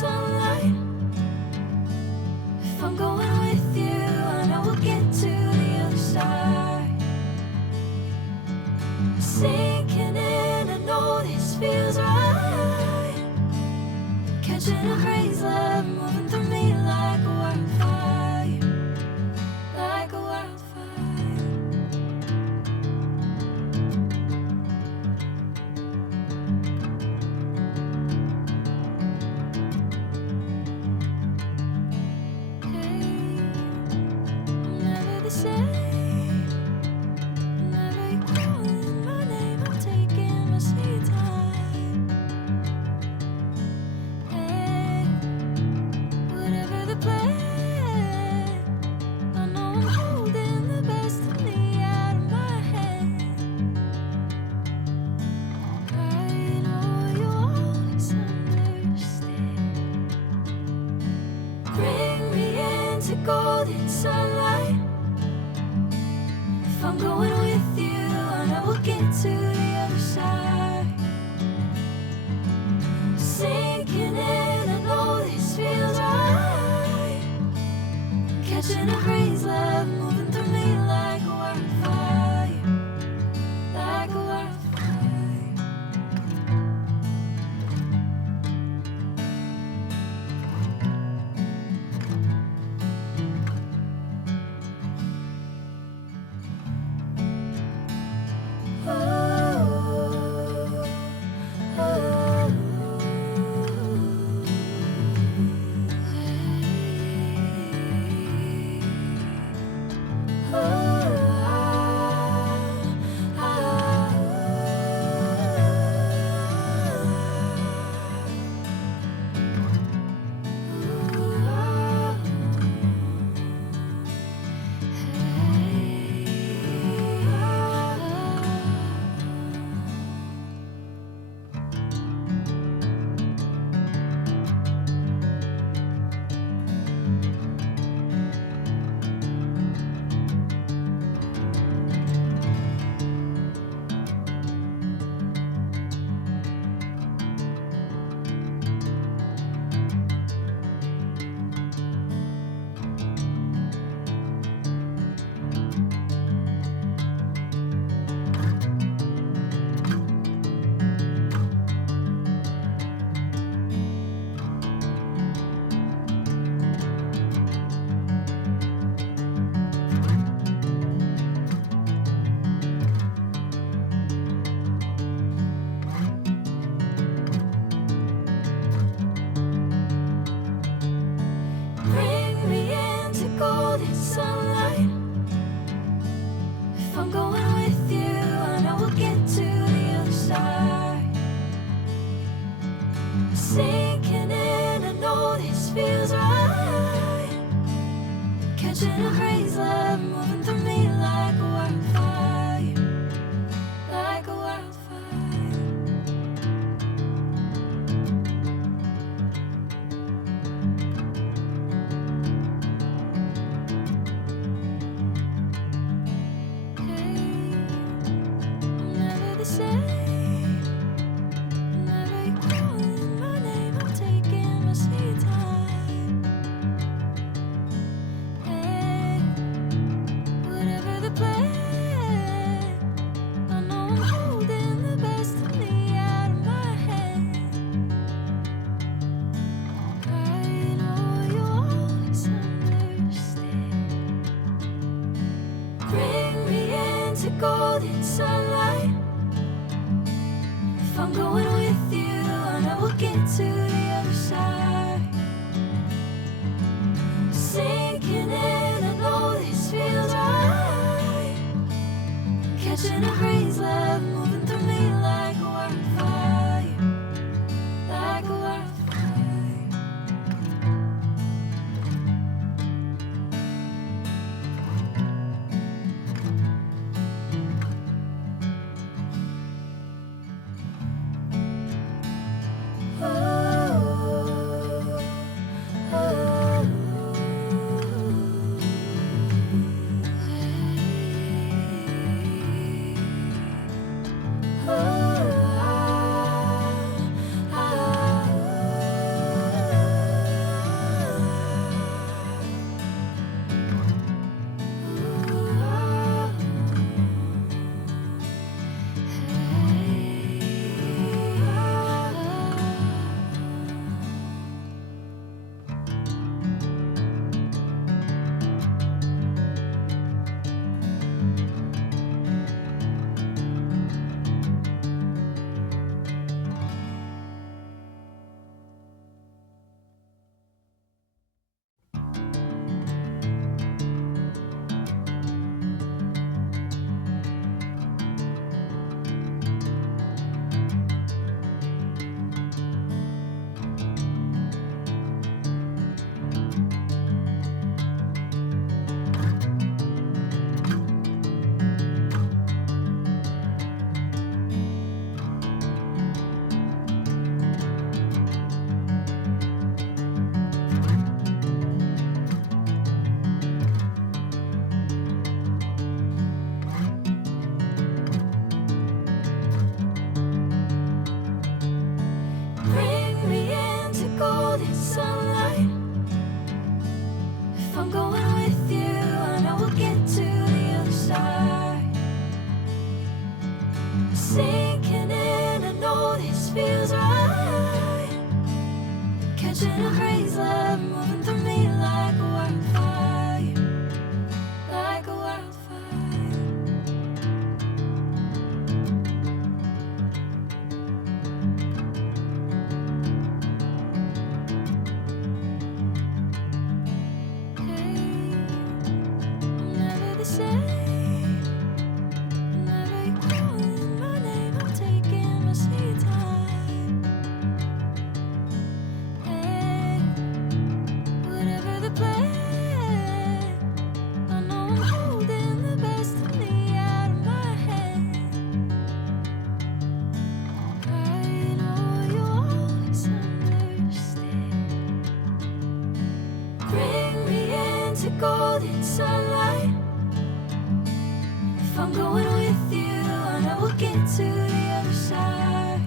sunlight. If I'm going with you, I know we'll get to the other side. Sinking in, I know this feels right. Catching a crazy love, moving through me like a wildfire, like a wildfire. Golden sunlight. If I'm going with you, I know we'll get to the other side. Sinking in, I know this feels right. Catching a crazy love, moving through me like a wildfire, like a wildfire. Golden sunlight. If I'm going with you, I know we'll get to the other side. Sinking in, I know this feels right. Catching a crazy love, moving through me like a wildfire, like a wildfire. Golden sunlight. If I'm going with you, I know we'll get to the other side. Sinking in, I know this feels right. Catching a crazy love, moving through me like a wildfire, like a wildfire. Oh. sunlight. If I'm going with you, I know we'll get to the other side. Sinking in, I know this feels right. Catching a breeze, love moving through me like a wildfire, like a wildfire. Hey, I'm never the same. Whenever you're calling my name, I'm taking my sweet time. Hey, whatever the plan, I know I'm holding the best of me out of my hand. I know you always understand. Bring me into golden sunlight. If I'm going with you, I know we'll get to the other side.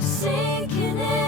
Sinking in.